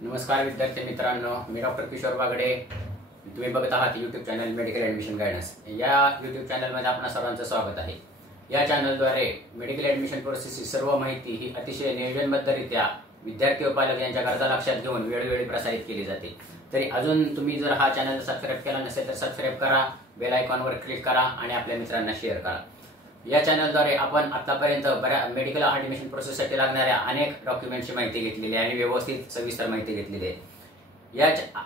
नमस्कार विद्यार्थी मित्रांनो, मी डॉक्टर किशोर बागडे. तुम्ही बघत आहात YouTube channel medical admission guidance. या यूट्यूब चॅनलमध्ये आपणा सर्वांचं स्वागत आहे. या चॅनलद्वारे मेडिकल ॲडमिशन प्रोसेसची सर्व माहिती ही अतिशय नियोजनबद्धरित्या विद्यार्थी व पालक यांच्या गरजा लक्षात घेऊन वेळोवेळी प्रसारित केली जाते. तरी अजून तुम्ही जर हा चॅनल सबस्क्राईब केला नसेल तर सबस्क्राईब करा, बेल आयकॉनवर क्लिक करा आणि आपल्या मित्रांना शेअर करा. या चॅनलद्वारे आपण आतापर्यंत बऱ्याच मेडिकल ॲडमिशन प्रोसेससाठी लागणाऱ्या अनेक डॉक्युमेंटची माहिती घेतलेली आहे आणि व्यवस्थित सविस्तर माहिती घेतलेली आहे.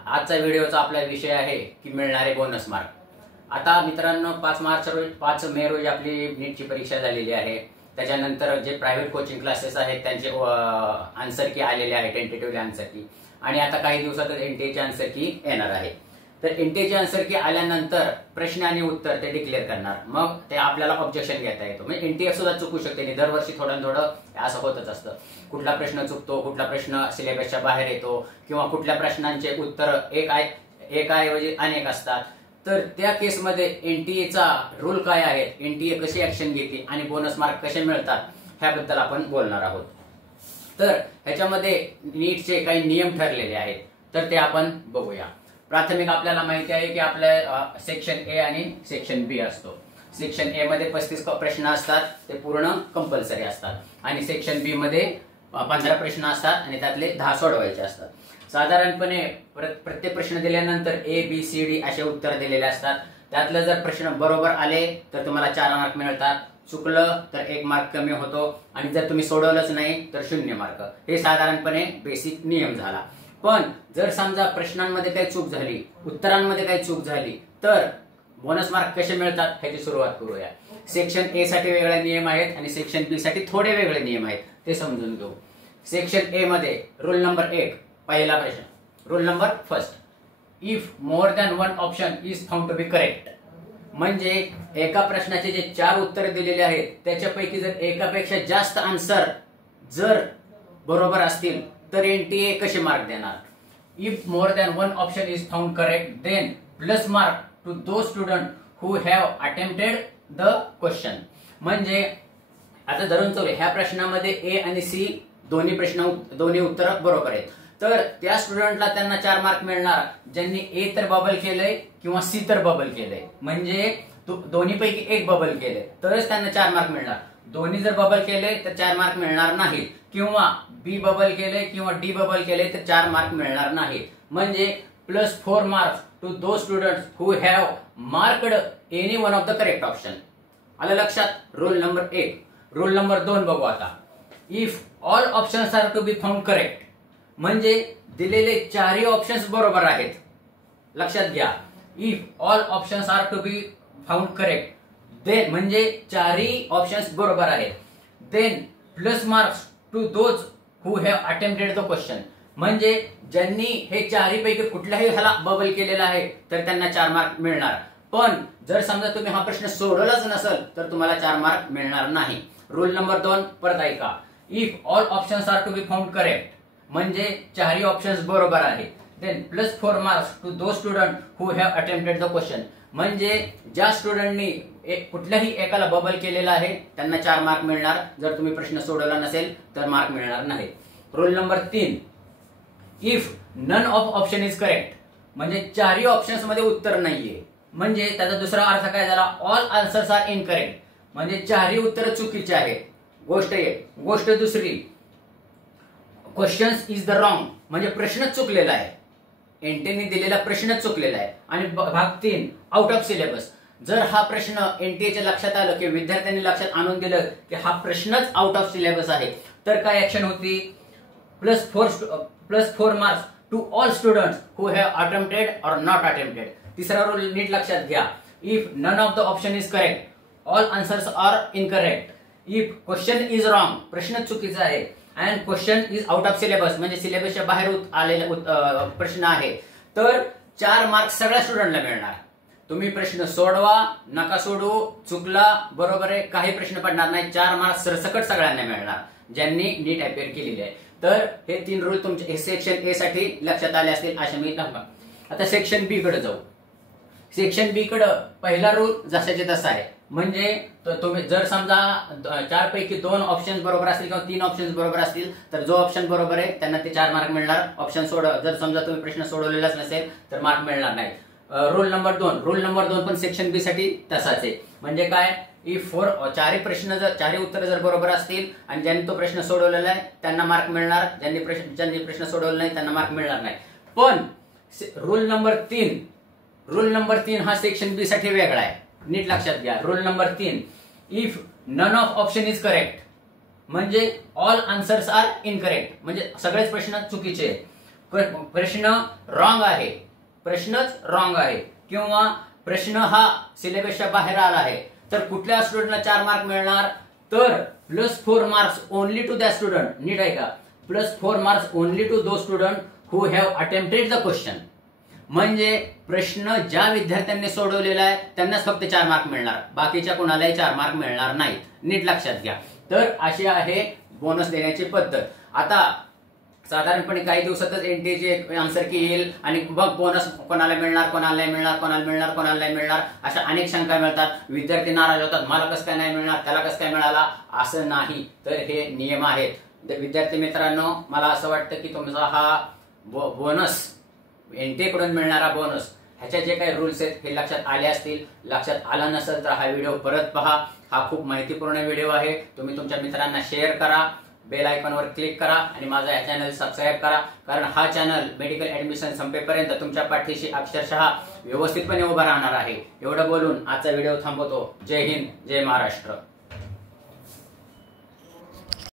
आजचा व्हिडिओचा आपला विषय आहे की मिळणारे बोनस मार्क. आता मित्रांनो, 5 मे रोजी आपली नीटची परीक्षा झालेली आहे. त्याच्यानंतर जे प्रायव्हेट कोचिंग क्लासेस आहेत त्यांचे आन्सर की आलेले आहे, टेंटेटिव्हली आन्सर की, आणि आता काही दिवसातच एनटीएची आन्सर की येणार आहे. तर एनटीएची आन्सर की आल्यानंतर प्रश्न आणि उत्तर ते डिक्लेअर करणार. मग ते आपल्याला ऑब्जेक्शन घेता येतो. म्हणजे एनटीए सुद्धा चुकू शकते. दरवर्षी थोडं असं होतच असतं. कुठला प्रश्न चुकतो, कुठला प्रश्न सिलेबसच्या बाहेर येतो, किंवा कुठल्या प्रश्नांचे उत्तर एकाऐवजी अनेक असतात. तर त्या केसमध्ये एनटीएचा रूल काय आहे, एनटीए कशी ऍक्शन घेते आणि बोनस मार्क कसे मिळतात ह्याबद्दल आपण बोलणार आहोत. तर ह्याच्यामध्ये नीटचे काही नियम ठरलेले आहेत, तर ते आपण बघूया. प्राथमिक आपल्याला माहिती आहे की आपल्या सेक्शन ए आणि सेक्शन बी असतो. सेक्शन ए मध्ये 35 प्रश्न असतात, ते पूर्ण कंपल्सरी असतात. आणि सेक्शन बी मध्ये 15 प्रश्न असतात आणि त्यातले 10 सोडवायचे असतात. साधारणपणे प्रत्येक प्रश्न दिल्यानंतर ए बी सी डी असे उत्तर दिलेले असतात. त्यातलं जर प्रश्न बरोबर आले तर तुम्हाला 4 मार्क मिळतात, चुकलं तर 1 मार्क कमी होतो, आणि जर तुम्ही सोडवलंच नाही तर 0 मार्क. हे साधारणपणे बेसिक नियम झाला. पण जर समजा प्रश्नांमध्ये काही चूक झाली, उत्तरांमध्ये काही चूक झाली, तर बोनस मार्क कसे मिळतात ह्याची सुरुवात करूया. सेक्शन ए साठी वेगळे नियम आहेत आणि सेक्शन बी साठी थोडे वेगळे नियम आहेत, ते समजून घेऊ. सेक्शन ए मध्ये रूल नंबर 1, पहिला प्रश्न, rule number 1, if more than 1 option is found to be correct. म्हणजे एका प्रश्नाचे जे 4 उत्तर दिलेले आहेत त्याच्यापैकी जर एकापेक्षा जास्त आन्सर जर बरोबर असतील तर एनटीए कसे मार्क देणार. If more than 1 option is found correct then plus mark to those student who have attempted the question. म्हणजे आता धरून चालू, ह्या प्रश्नामध्ये ए आणि सी दोन्ही उत्तर बरोबर आहेत, तर त्या स्टुडंटला त्यांना 4 मार्क मिळणार ज्यांनी ए तर बबल केलंय किंवा सी तर बबल केलंय. म्हणजे दोन्हीपैकी एक बबल केलंय तरच त्यांना 4 मार्क मिळणार. दोन्ही जर बबल केले तर 4 मार्क मिळणार नाहीत, किंवा बी बबल केले किंवा डी बबल केले तर 4 मार्क मिळणार नाहीत. म्हणजे +4 marks to those students who have marked any one of the correct option. आलं लक्षात? Rule number 1. रूल नंबर 2 बघू आता. If all options are to be found correct, म्हणजे दिलेले 4ही ऑप्शन्स बरोबर आहेत. लक्षात घ्या, if all options are to be found correct then, म्हणजे 4ही ऑप्शन्स बरोबर आहेत, then plus marks to those who have attempted the question. म्हणजे ज्यांनी हे 4ही पैकी कुठल्याही ह्याला बबल केलेला आहे तर त्यांना 4 मार्क मिळणार. पण जर समजा तुम्ही हा प्रश्न सोडवलाच नसेल तर तुम्हाला 4 मार्क मिळणार नाही. रूल नंबर 2 परत ऐका. If all options are to be found correct, म्हणजे 4ही ऑप्शन्स बरोबर आहेत, then +4 marks to those student who have attempted the question. म्हणजे ज्या स्टुडंटनी कुठल्याही एकाला बबल केलेला आहे त्यांना 4 मार्क मिळणार. जर तुम्ही प्रश्न सोडवला नसेल तर मार्क मिळणार नाही. Rule number 3, if none of option is correct, म्हणजे 4ही ऑप्शन्स मध्ये उत्तर नाहीये. म्हणजे त्याचा दुसरा अर्थ काय झाला, ऑल आन्सर्स आर इनकरेक्ट, म्हणजे 4ही उत्तर चुकीचे आहेत. गोष्ट 1. गोष्ट दुसरी, क्वेश्चन्स इज द रॉंग, म्हणजे प्रश्नच चुकलेला आहे, एनटीएने दिलेला प्रश्नच चुकलेला आहे. आणि भाग 3, आउट ऑफ सिलेबस. जर हा प्रश्न एनटीएच्या लक्षात आलं की विद्यार्थ्यांनी लक्षात आणून दिलं की हा प्रश्नच आउट ऑफ सिलेबस आहे, तर काय ऍक्शन होती, +4 marks to all students who have attempted or not attempted. तिसरा रूल नीट लक्षात घ्या. If none of the option is correct, all answers are incorrect. If question is wrong, प्रश्न चुकीचा आहे, and question is out of syllabus, म्हणजे सिलेबसच्या बाहेर आलेला प्रश्न आहे, तर 4 मार्क्स सगळ्या स्टुडंटला मिळणार. तुम्ही प्रश्न सोडवा, नका सोडू, चुकला, बरोबर आहे, काही प्रश्न पडणार नाही. 4 मार्क्स सरसकट सगळ्यांना मिळणार ज्यांनी नीट अपेअर केलेली आहे. तर हे 3 रूल तुमचे सेक्शन ए साठी लक्षात आले असतील असे मी सांगा. आता सेक्शन बी कडे जाऊ. सेक्शन बी कडे पहिला रूल जसाचे तसा आहे. म्हणजे तुम्ही जर समजा 4 पैकी 2 ऑप्शन बरोबर असतील किंवा 3 ऑप्शन बरोबर असतील तर जो ऑप्शन बरोबर आहे त्यांना ते 4 मार्क मिळणार. ऑप्शन जर समजा तुम्ही प्रश्न सोडवलेलाच नसेल तर मार्क मिळणार नाही. रूल नंबर 2 पण सेक्शन बी साठी तसाच आहे. म्हणजे काय, इफ चारही उत्तर जर बरोबर असतील आणि ज्यांनी तो प्रश्न सोडवलेला आहे त्यांना मार्क मिळणार, ज्यांनी प्रश्न सोडवला नाही त्यांना मार्क मिळणार नाही. पण रूल नंबर 3 हा सेक्शन बी साठी वेगळा आहे. नीट लक्षात घ्या. Rule number 3, if none of option is correct, म्हणजे ऑल आन्सर्स आर इनकरेक्ट, म्हणजे सगळेच प्रश्न चुकीचे आहेत. प्रश्न प्रश्नच रॉंग आहे किंवा प्रश्न हा सिलेबसच्या बाहेर आला आहे तर कुठल्या स्टुडंटला 4 मार्क मिळणार, तर +4 marks only to that student. नीट आहे का, +4 marks only to those student who have attempted the question. म्हणजे प्रश्न ज्या विद्यार्थ्यांनी सोडवलेला आहे त्यांनाच फक्त 4 मार्क मिळणार, बाकीच्या कोणालाही 4 मार्क मिळणार नाहीत. नीट लक्षात घ्या. तर अशी आहे बोनस देण्याची पद्धत. आता साधारणपणे काही दिवसातच एनटीचे आन्सर की येईल आणि बघ बोनस कोणाला मिळणार, कोणाला नाही मिळणार, कोणाला मिळणार, कोणाला नाही मिळणार, अशा अनेक शंका मिळतात. विद्यार्थी नाराज होतात, मला कसं काय नाही मिळणार, त्याला कसं काय मिळाला. असं नाही, तर हे नियम आहेत. विद्यार्थी मित्रांनो, मला असं वाटतं की तुमचा हा बोनस एनटी कडून मिळणारा बोनस ह्याचे जे काही रूल्स आहेत हे लक्षात आले असतील. लक्षात आला नसेल तर हा व्हिडिओ परत पहा. हा खूप माहितीपूर्ण व्हिडिओ आहे. तुम्ही तुमच्या मित्रांना शेअर करा, बेल आयकॉनवर क्लिक करा आणि माझा या चॅनल सबस्क्राईब करा. कारण हा चॅनल मेडिकल ऍडमिशन संपेपर्यंत तुमच्या पाठीशी अक्षरशः व्यवस्थितपणे उभा राहणार आहे. एवढं बोलून आजचा व्हिडिओ थांबवतो. जय हिंद, जय महाराष्ट्र.